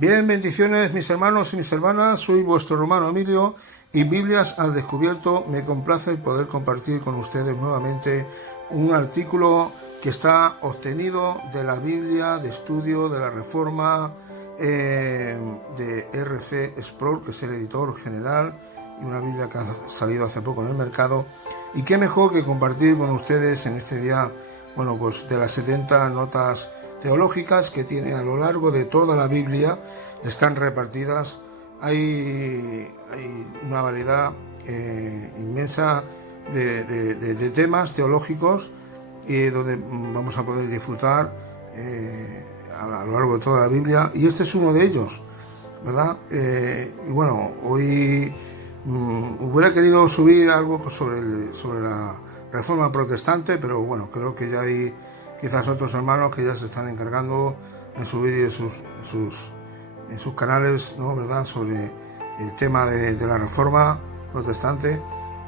Bien, bendiciones mis hermanos y mis hermanas, soy vuestro hermano Emilio y Biblias al Descubierto. Me complace poder compartir con ustedes nuevamente un artículo que está obtenido de la Biblia de estudio de la Reforma de R.C. Sproul, que es el editor general, y una Biblia que ha salido hace poco en el mercado. Y qué mejor que compartir con ustedes en este día, pues de las 70 notas teológicas que tiene a lo largo de toda la Biblia, están repartidas. Hay una variedad inmensa de temas teológicos donde vamos a poder disfrutar a lo largo de toda la Biblia, y este es uno de ellos, ¿verdad? Y bueno, hoy hubiera querido subir algo sobre la Reforma protestante, pero bueno, creo que ya hay quizás otros hermanos que ya se están encargando en subir en sus canales, ¿no?, ¿verdad?, sobre el tema de la Reforma protestante.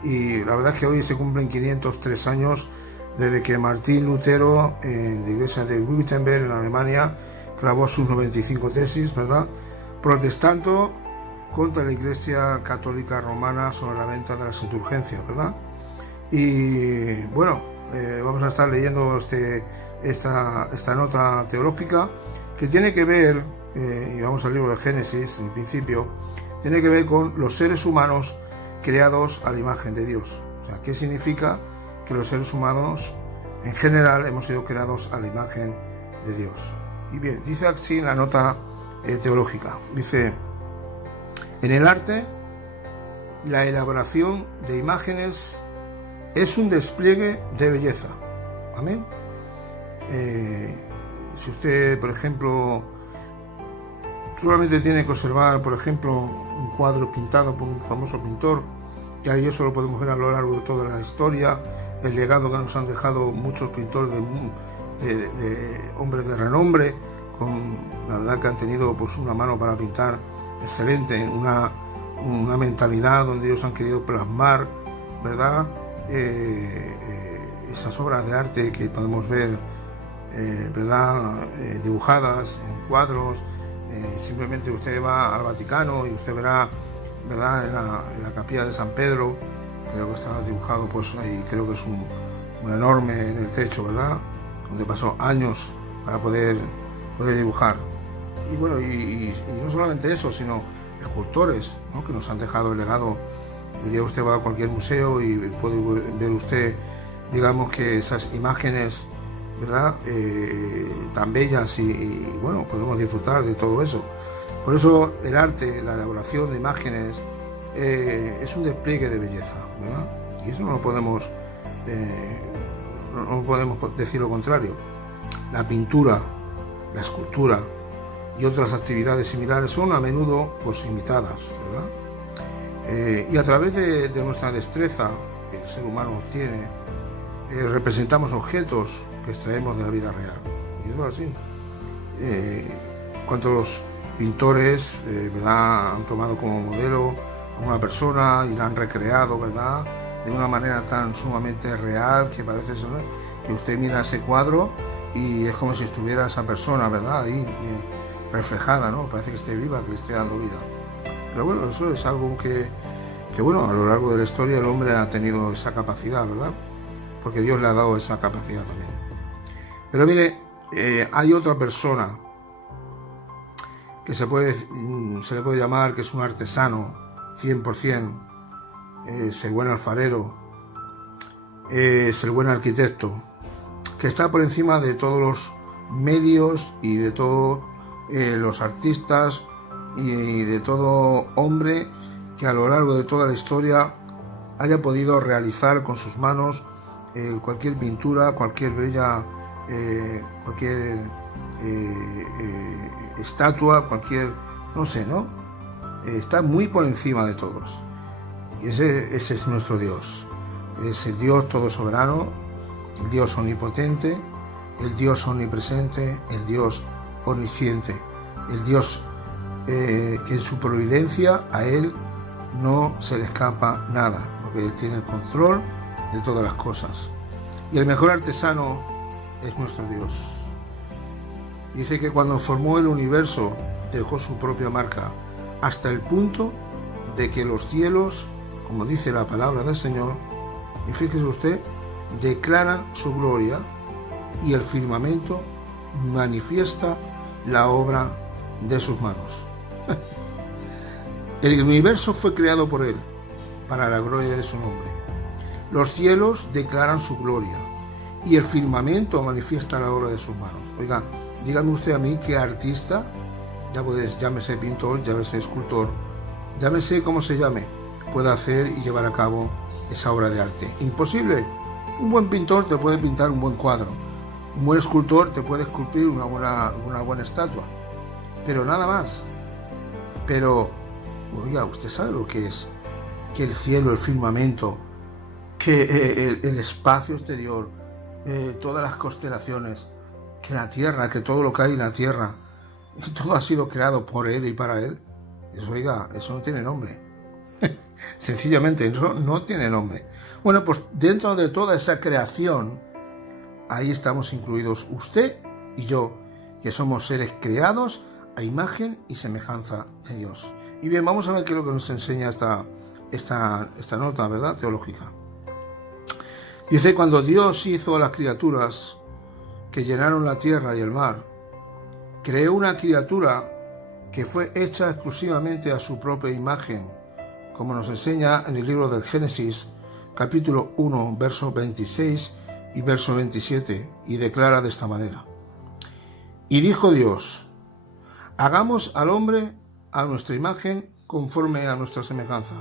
Y la verdad es que hoy se cumplen 503 años desde que Martín Lutero, en la iglesia de Wittenberg, en Alemania, clavó sus 95 tesis, ¿verdad?, protestando contra la Iglesia Católica Romana sobre la venta de las indulgencias, ¿verdad? Y bueno, vamos a estar leyendo esta nota teológica que tiene que ver, y vamos al libro de Génesis, en principio, tiene que ver con los seres humanos creados a la imagen de Dios. O sea, ¿qué significa? Que los seres humanos, en general, hemos sido creados a la imagen de Dios. Y bien, dice así la nota teológica. Dice: en el arte, la elaboración de imágenes es un despliegue de belleza. Amén. Si usted, por ejemplo, solamente tiene que observar, por ejemplo, un cuadro pintado por un famoso pintor, y ahí eso lo podemos ver a lo largo de toda la historia, el legado que nos han dejado muchos pintores de hombres de renombre, con la verdad que han tenido pues una mano para pintar excelente, una mentalidad donde ellos han querido plasmar, ¿verdad?, esas obras de arte que podemos ver, ¿verdad?, dibujadas en cuadros. Simplemente usted va al Vaticano y usted verá, ¿verdad?, en la capilla de San Pedro, creo que está dibujado, pues ahí creo que es un enorme en el techo, ¿verdad?, donde pasó años para poder dibujar. Y bueno, y no solamente eso, sino escultores, ¿no?, que nos han dejado el legado. Hoy día usted va a cualquier museo y puede ver usted, digamos, que esas imágenes, ¿verdad?, tan bellas, y bueno, podemos disfrutar de todo eso. Por eso el arte, la elaboración de imágenes, es un despliegue de belleza, ¿verdad? Y eso no podemos decir lo contrario. La pintura, la escultura y otras actividades similares son a menudo pues imitadas, ¿verdad? Y a través de nuestra destreza que el ser humano tiene, representamos objetos que extraemos de la vida real. Y eso es así. ¿Cuántos pintores, ¿verdad?, han tomado como modelo a una persona y la han recreado, ¿verdad?, de una manera tan sumamente real que parece ser, ¿no?, que usted mira ese cuadro y es como si estuviera esa persona, ¿verdad?, ahí reflejada, ¿no? Parece que esté viva, que esté dando vida. Pero bueno, eso es algo que bueno, a lo largo de la historia el hombre ha tenido esa capacidad, ¿verdad?, porque Dios le ha dado esa capacidad también. Pero mire, hay otra persona que se le puede llamar que es un artesano 100%, es el buen alfarero, es el buen arquitecto, que está por encima de todos los medios y de todos los artistas y de todo hombre que a lo largo de toda la historia haya podido realizar con sus manos cualquier pintura, cualquier bella, cualquier estatua, cualquier, no sé, ¿no? Está muy por encima de todos. Y ese es nuestro Dios. Es el Dios todo soberano, el Dios omnipotente, el Dios omnipresente, el Dios omnisciente, el Dios que en su providencia a Él no se le escapa nada, porque Él tiene el control de todas las cosas. Y el mejor artesano es nuestro Dios. Dice que cuando formó el universo dejó su propia marca, hasta el punto de que los cielos, como dice la palabra del Señor, y fíjese usted, declaran su gloria, y el firmamento manifiesta la obra de sus manos. El universo fue creado por Él, para la gloria de su nombre. Los cielos declaran su gloria, y el firmamento manifiesta la obra de sus manos. Oiga, dígame usted a mí qué artista, llámese pintor, llámese escultor, llámese como se llame, puede hacer y llevar a cabo esa obra de arte. Imposible. Un buen pintor te puede pintar un buen cuadro, un buen escultor te puede esculpir una buena estatua, pero nada más. Pero, oiga, usted sabe lo que es que el cielo, el firmamento, que el espacio exterior, todas las constelaciones, que la tierra, que todo lo que hay en la tierra, y todo ha sido creado por Él y para Él. Eso, oiga, eso no tiene nombre. Sencillamente, eso no tiene nombre. Bueno, pues dentro de toda esa creación, ahí estamos incluidos usted y yo, que somos seres creados a imagen y semejanza de Dios. Y bien, vamos a ver qué es lo que nos enseña esta nota, ¿verdad?, teológica. Dice, cuando Dios hizo a las criaturas que llenaron la tierra y el mar, creó una criatura que fue hecha exclusivamente a su propia imagen, como nos enseña en el libro del Génesis, capítulo 1, verso 26 y verso 27, y declara de esta manera. Y dijo Dios, hagamos al hombre a nuestra imagen conforme a nuestra semejanza.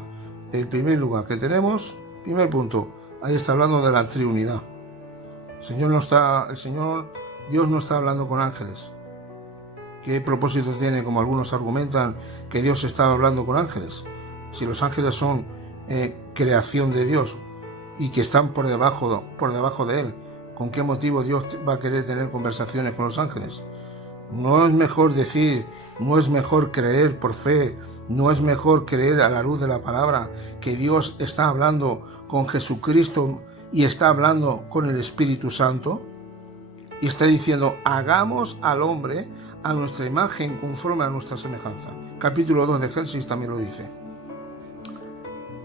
El primer lugar que tenemos, primer punto, ahí está hablando de la Trinidad. Dios no está hablando con ángeles. ¿Qué propósito tiene, como algunos argumentan, que Dios estaba hablando con ángeles? Si los ángeles son creación de Dios y que están por debajo de Él, ¿con qué motivo Dios va a querer tener conversaciones con los ángeles? No es mejor decir, no es mejor creer por fe, no es mejor creer a la luz de la palabra que Dios está hablando con Jesucristo y está hablando con el Espíritu Santo, y está diciendo, hagamos al hombre a nuestra imagen conforme a nuestra semejanza. Capítulo 2 de Génesis también lo dice.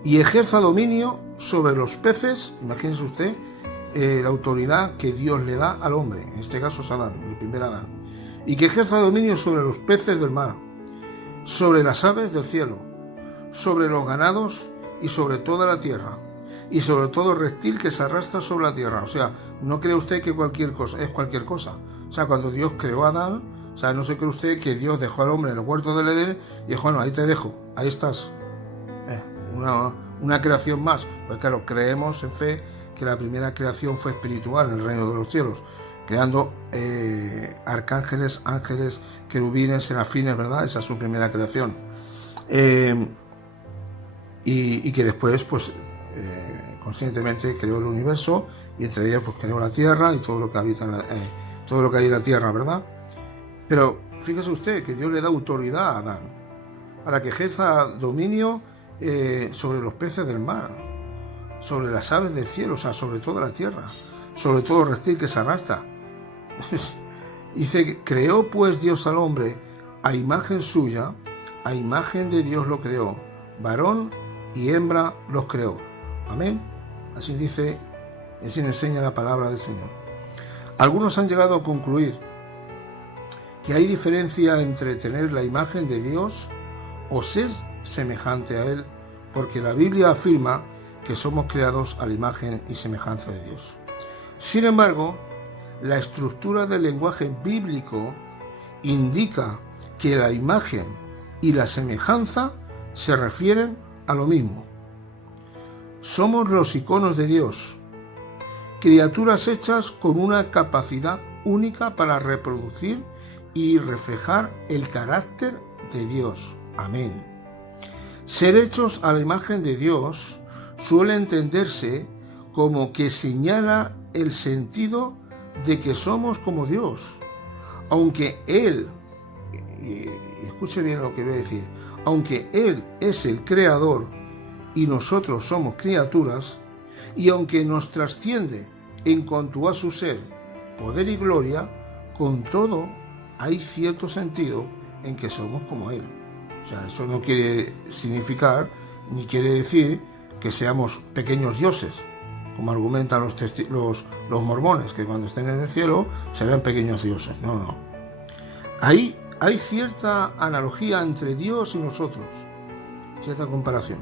Y ejerza dominio sobre los peces, imagínese usted, la autoridad que Dios le da al hombre, en este caso es Adán, el primer Adán, y que ejerza dominio sobre los peces del mar, sobre las aves del cielo, sobre los ganados y sobre toda la tierra, y sobre todo reptil que se arrastra sobre la tierra. O sea, no cree usted que cualquier cosa es cualquier cosa. O sea, cuando Dios creó a Adán, o sea, no se cree usted que Dios dejó al hombre en el huerto del Edén y dijo, bueno, ahí te dejo, ahí estás. Una creación más. Pues claro, creemos en fe que la primera creación fue espiritual en el reino de los cielos, creando arcángeles, ángeles, querubines, serafines, ¿verdad? Esa es su primera creación. Y que después, pues, conscientemente creó el universo, y entre ellas pues creó la tierra y todo lo que habita todo lo que hay en la tierra, ¿verdad? Pero fíjese usted que Dios le da autoridad a Adán para que ejerza dominio sobre los peces del mar, sobre las aves del cielo, o sea, sobre toda la tierra, sobre todo reptil que se arrastra. Dice, creó pues Dios al hombre a imagen suya, a imagen de Dios lo creó, varón y hembra los creó. Amén. Así dice, y así nos enseña la palabra del Señor. Algunos han llegado a concluir que hay diferencia entre tener la imagen de Dios o ser semejante a Él, porque la Biblia afirma que somos creados a la imagen y semejanza de Dios. Sin embargo, la estructura del lenguaje bíblico indica que la imagen y la semejanza se refieren a lo mismo. Somos los iconos de Dios, criaturas hechas con una capacidad única para reproducir y reflejar el carácter de Dios. Amén. Ser hechos a la imagen de Dios suele entenderse como que señala el sentido de que somos como Dios, aunque Él, y escuche bien lo que voy a decir, aunque Él es el creador y nosotros somos criaturas, y aunque nos trasciende en cuanto a su ser, poder y gloria, con todo hay cierto sentido en que somos como Él. O sea, eso no quiere significar ni quiere decir que seamos pequeños dioses, como argumentan los mormones, que cuando estén en el cielo serán pequeños dioses. No, no. Ahí hay cierta analogía entre Dios y nosotros, cierta comparación.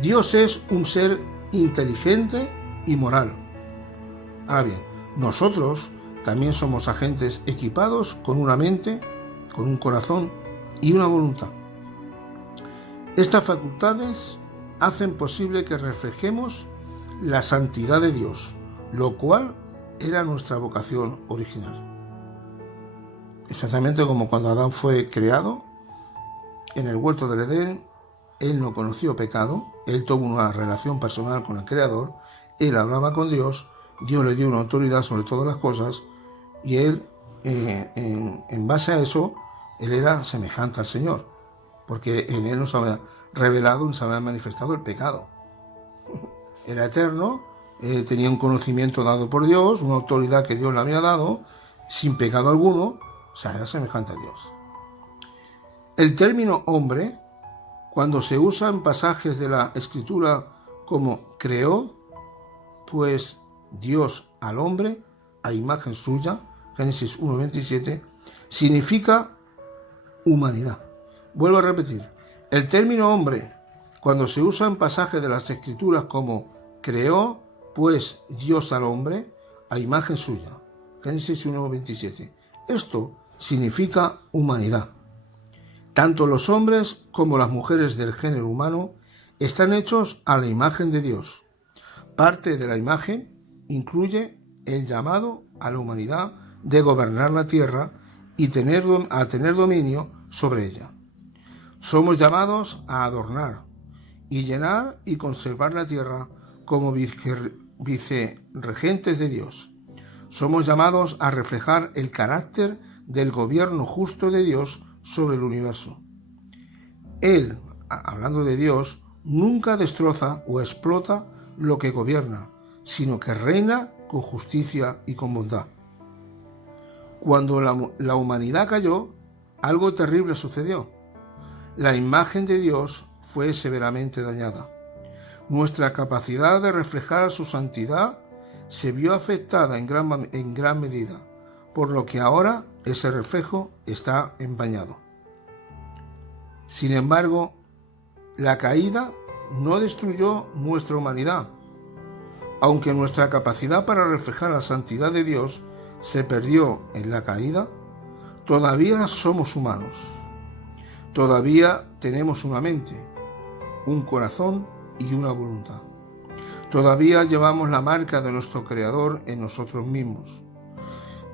Dios es un ser inteligente y moral. Ahora bien, nosotros también somos agentes equipados con una mente, con un corazón y una voluntad. Estas facultades hacen posible que reflejemos la santidad de Dios, lo cual era nuestra vocación original. Exactamente como cuando Adán fue creado en el huerto del Edén, él no conoció pecado, él tuvo una relación personal con el Creador, él hablaba con Dios, Dios le dio una autoridad sobre todas las cosas y él, en base a eso, él era semejante al Señor, porque en él nos había revelado, nos había manifestado el pecado. Era eterno, tenía un conocimiento dado por Dios, una autoridad que Dios le había dado, sin pecado alguno, o sea, era semejante a Dios. El término hombre, cuando se usa en pasajes de la Escritura como creó, pues Dios al hombre, a imagen suya, Génesis 1:27, significa humanidad. Vuelvo a repetir, el término hombre, cuando se usa en pasajes de las Escrituras como creó, pues Dios al hombre, a imagen suya, Génesis 1:27, esto significa humanidad. Tanto los hombres como las mujeres del género humano están hechos a la imagen de Dios. Parte de la imagen incluye el llamado a la humanidad de gobernar la tierra y tener dominio sobre ella. Somos llamados a adornar y llenar y conservar la tierra como vicerregentes de Dios. Somos llamados a reflejar el carácter del gobierno justo de Dios sobre el universo. Él, hablando de Dios, nunca destroza o explota lo que gobierna, sino que reina con justicia y con bondad. Cuando la humanidad cayó, algo terrible sucedió. La imagen de Dios fue severamente dañada. Nuestra capacidad de reflejar su santidad se vio afectada en gran medida, por lo que ahora ese reflejo está empañado. Sin embargo, la caída no destruyó nuestra humanidad. Aunque nuestra capacidad para reflejar la santidad de Dios se perdió en la caída, todavía somos humanos. Todavía tenemos una mente, un corazón y una voluntad. Todavía llevamos la marca de nuestro Creador en nosotros mismos.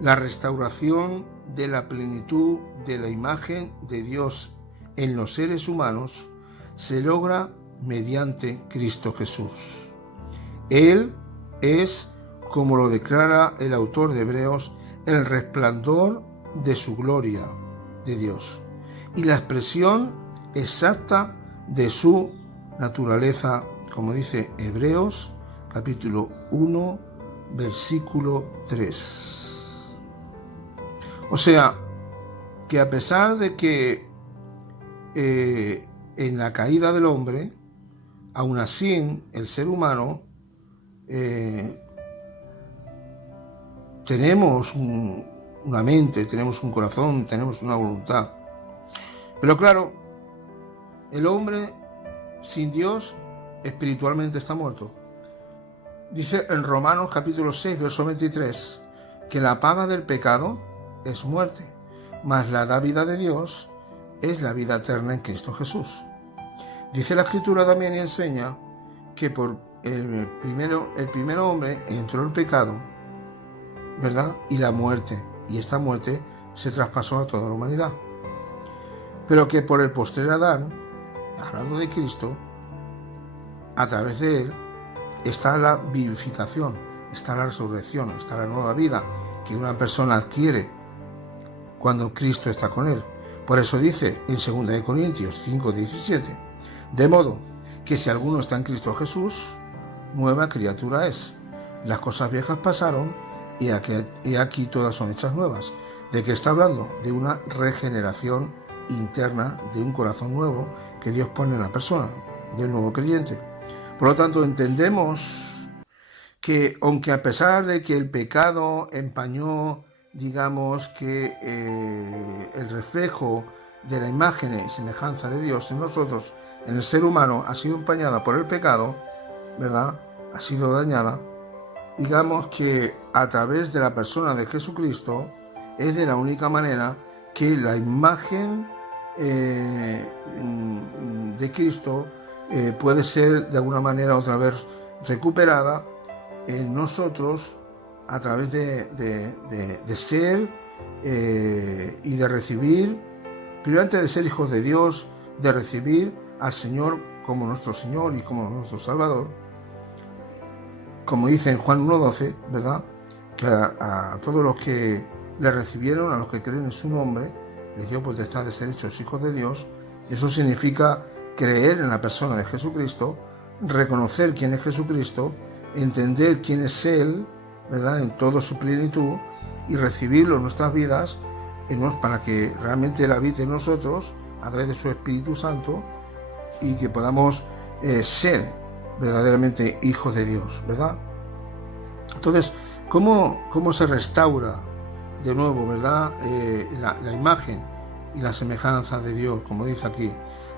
La restauración de la plenitud de la imagen de Dios en los seres humanos se logra mediante Cristo Jesús. Él es, como lo declara el autor de Hebreos, el resplandor de su gloria de Dios y la expresión exacta de su naturaleza, como dice Hebreos capítulo 1, versículo 3. O sea, que a pesar de que en la caída del hombre, aún así el ser humano tenemos una mente, tenemos un corazón, tenemos una voluntad. Pero claro, el hombre sin Dios espiritualmente está muerto. Dice en Romanos capítulo 6, verso 23, que la paga del pecado es muerte, mas la dádiva de Dios es la vida eterna en Cristo Jesús. Dice la Escritura también y enseña que por el primer hombre entró el pecado, ¿verdad? Y la muerte, y esta muerte se traspasó a toda la humanidad. Pero que por el postrer Adán, hablando de Cristo, a través de él está la vivificación, está la resurrección, está la nueva vida que una persona adquiere cuando Cristo está con él. Por eso dice en 2 Corintios 5:17, de modo que si alguno está en Cristo Jesús, nueva criatura es. Las cosas viejas pasaron y aquí todas son hechas nuevas. ¿De qué está hablando? De una regeneración interna de un corazón nuevo que Dios pone en la persona del nuevo creyente. Por lo tanto, entendemos que aunque a pesar de que el pecado empañó, digamos, que el reflejo de la imagen y semejanza de Dios en nosotros, en el ser humano, ha sido empañada por el pecado, ¿verdad? Ha sido dañada. Digamos que a través de la persona de Jesucristo es de la única manera que la imagen de Cristo puede ser de alguna manera otra vez recuperada en nosotros a través de ser y de recibir, primero antes de ser hijos de Dios, de recibir al Señor como nuestro Señor y como nuestro Salvador, como dice en Juan 1:12, ¿verdad? Que a todos los que le recibieron, a los que creen en su nombre, les dio potestad de ser hechos hijos de Dios. Eso significa creer en la persona de Jesucristo, reconocer quién es Jesucristo, entender quién es Él, ¿verdad? En toda su plenitud, y recibirlo en nuestras vidas para que realmente Él habite en nosotros a través de su Espíritu Santo y que podamos ser verdaderamente hijos de Dios, ¿verdad? Entonces, ¿cómo se restaura de nuevo, ¿verdad? La imagen y la semejanza de Dios, como dice aquí?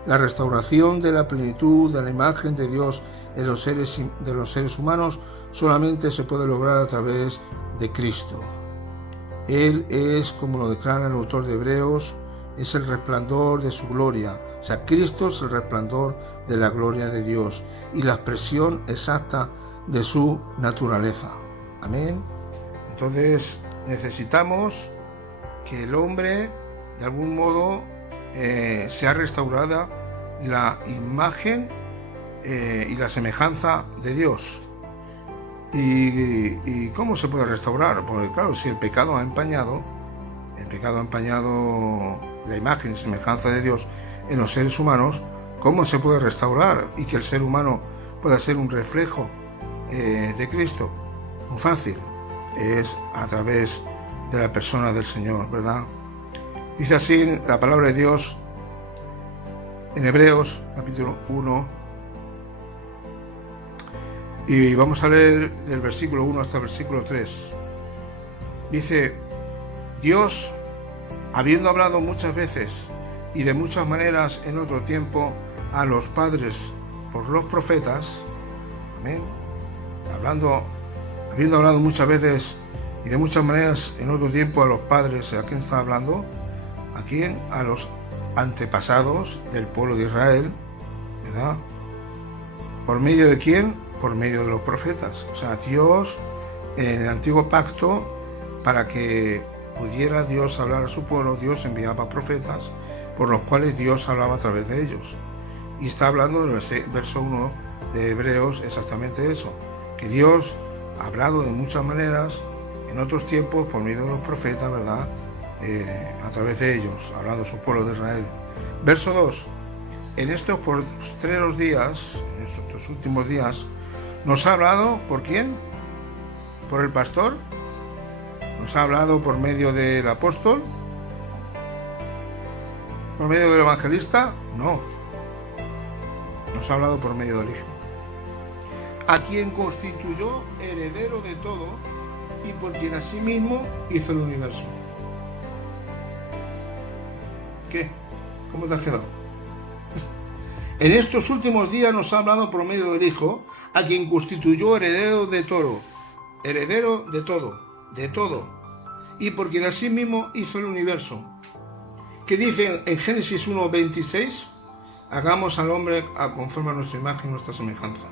La restauración de la plenitud de la imagen de Dios de los seres humanos solamente se puede lograr a través de Cristo. Él es, como lo declara el autor de Hebreos, es el resplandor de su gloria. O sea, Cristo es el resplandor de la gloria de Dios y la expresión exacta de su naturaleza. Amén. Entonces, necesitamos que el hombre, de algún modo, sea restaurada la imagen y la semejanza de Dios. ¿Y cómo se puede restaurar? Porque claro, si el pecado ha empañado la imagen y semejanza de Dios en los seres humanos, ¿cómo se puede restaurar y que el ser humano pueda ser un reflejo de Cristo? Muy fácil, es a través de la persona del Señor, ¿verdad? Dice así la palabra de Dios en Hebreos capítulo 1, y vamos a leer del versículo 1 hasta el versículo 3. Dice: Dios, habiendo hablado muchas veces y de muchas maneras en otro tiempo a los padres por los profetas, amén, habiendo hablado muchas veces y de muchas maneras en otro tiempo a los padres, ¿a quién está hablando? ¿A quién? A los antepasados del pueblo de Israel, ¿verdad? ¿Por medio de quién? Por medio de los profetas. O sea, Dios, en el antiguo pacto, para que pudiera Dios hablar a su pueblo, Dios enviaba profetas por los cuales Dios hablaba a través de ellos. Y está hablando en el verso 1 de Hebreos exactamente eso, que Dios ha hablado de muchas maneras en otros tiempos por medio de los profetas, ¿verdad? A través de ellos, hablando a su pueblo de Israel. Verso 2: en estos postreros días, en estos últimos días, nos ha hablado, ¿por quién? ¿Por el pastor? ¿Nos ha hablado por medio del apóstol? ¿Por medio del evangelista? No. Nos ha hablado por medio del Hijo, a quien constituyó heredero de todo y por quien asimismo hizo el universo. ¿Qué? ¿Cómo te has quedado? En estos últimos días nos ha hablado por medio del Hijo, a quien constituyó heredero de todo, y por quien asimismo hizo el universo. Que dice en Génesis 1:26, hagamos al hombre conforme a nuestra imagen y nuestra semejanza.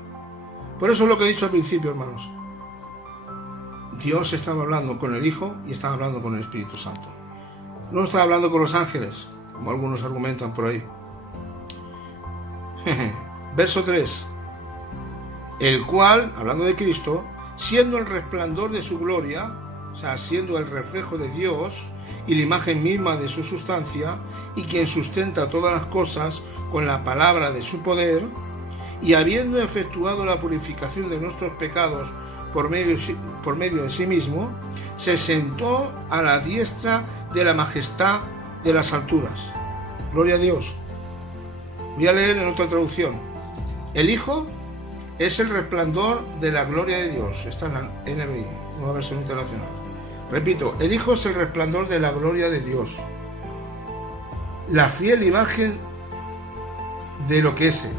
Por eso es lo que he dicho al principio, hermanos. Dios estaba hablando con el Hijo y estaba hablando con el Espíritu Santo. No estaba hablando con los ángeles, como algunos argumentan por ahí. Verso 3: el cual, hablando de Cristo, siendo el resplandor de su gloria, o sea, siendo el reflejo de Dios y la imagen misma de su sustancia, y quien sustenta todas las cosas con la palabra de su poder, y habiendo efectuado la purificación de nuestros pecados por medio de sí mismo, se sentó a la diestra de la majestad de las alturas. Gloria a Dios. Voy a leer en otra traducción. El Hijo es el resplandor de la gloria de Dios. Está en la NBI, Nueva Versión Internacional. Repito, el Hijo es el resplandor de la gloria de Dios, la fiel imagen de lo que es Él,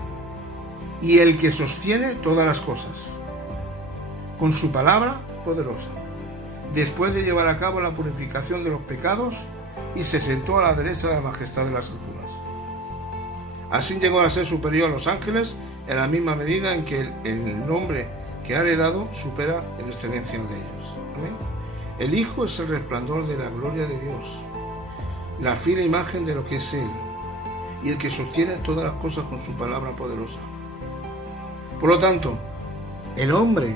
y el que sostiene todas las cosas, con su palabra poderosa, después de llevar a cabo la purificación de los pecados, y se sentó a la derecha de la majestad de las alturas. Así llegó a ser superior a los ángeles en la misma medida en que el nombre que ha heredado supera en excelencia al de ellos. ¿Amén? El Hijo es el resplandor de la gloria de Dios, la fiel imagen de lo que es Él, y el que sostiene todas las cosas con su palabra poderosa. Por lo tanto, el hombre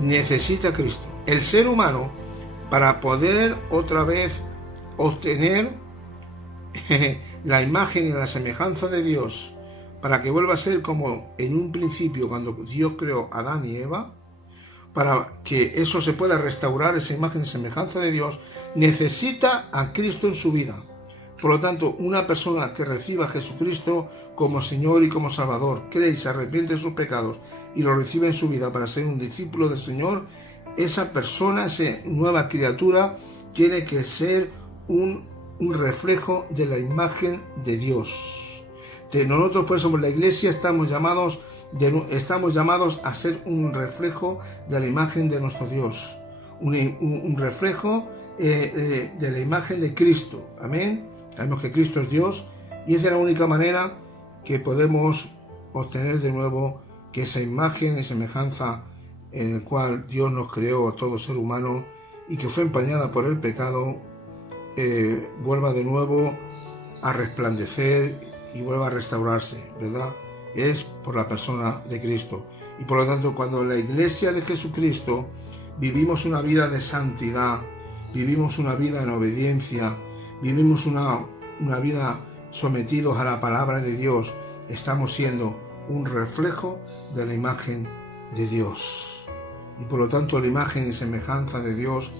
necesita a Cristo. El ser humano, para poder otra vez obtener la imagen y la semejanza de Dios, para que vuelva a ser como en un principio cuando Dios creó a Adán y Eva, para que eso se pueda restaurar, esa imagen y semejanza de Dios, necesita a Cristo en su vida. Por lo tanto, una persona que reciba a Jesucristo como Señor y como Salvador, cree y se arrepiente de sus pecados y lo recibe en su vida para ser un discípulo del Señor, esa persona, esa nueva criatura, tiene que ser un reflejo de la imagen de Dios. Nosotros, por eso, por la Iglesia estamos llamados a ser un reflejo de la imagen de nuestro Dios, un reflejo de la imagen de Cristo. Amén. Sabemos que Cristo es Dios y esa es la única manera que podemos obtener de nuevo que esa imagen y semejanza en el cual Dios nos creó a todo ser humano y que fue empañada por el pecado, vuelva de nuevo a resplandecer y vuelva a restaurarse, ¿verdad? Es por la persona de Cristo. Y por lo tanto, cuando en la Iglesia de Jesucristo vivimos una vida de santidad, vivimos una vida en obediencia, vivimos una vida sometidos a la palabra de Dios, estamos siendo un reflejo de la imagen de Dios. Y por lo tanto, la imagen y semejanza de Dios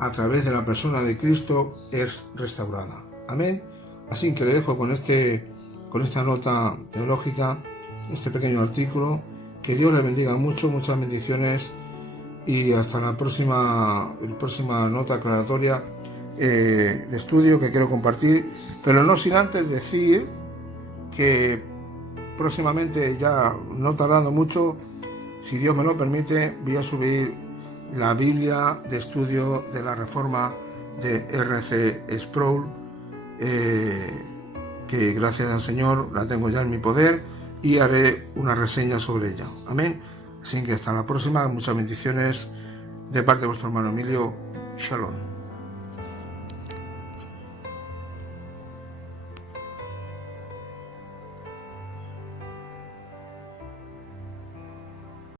a través de la persona de Cristo es restaurada. Amén. Así que le dejo con esta nota teológica, este pequeño artículo. Que Dios le bendiga mucho, muchas bendiciones y hasta la próxima nota aclaratoria de estudio que quiero compartir, pero no sin antes decir que próximamente, ya no tardando mucho, si Dios me lo permite, voy a subir la Biblia de estudio de la Reforma de R.C. Sproul, que gracias al Señor la tengo ya en mi poder y haré una reseña sobre ella. Amén. Así que hasta la próxima, muchas bendiciones de parte de vuestro hermano Emilio. Shalom.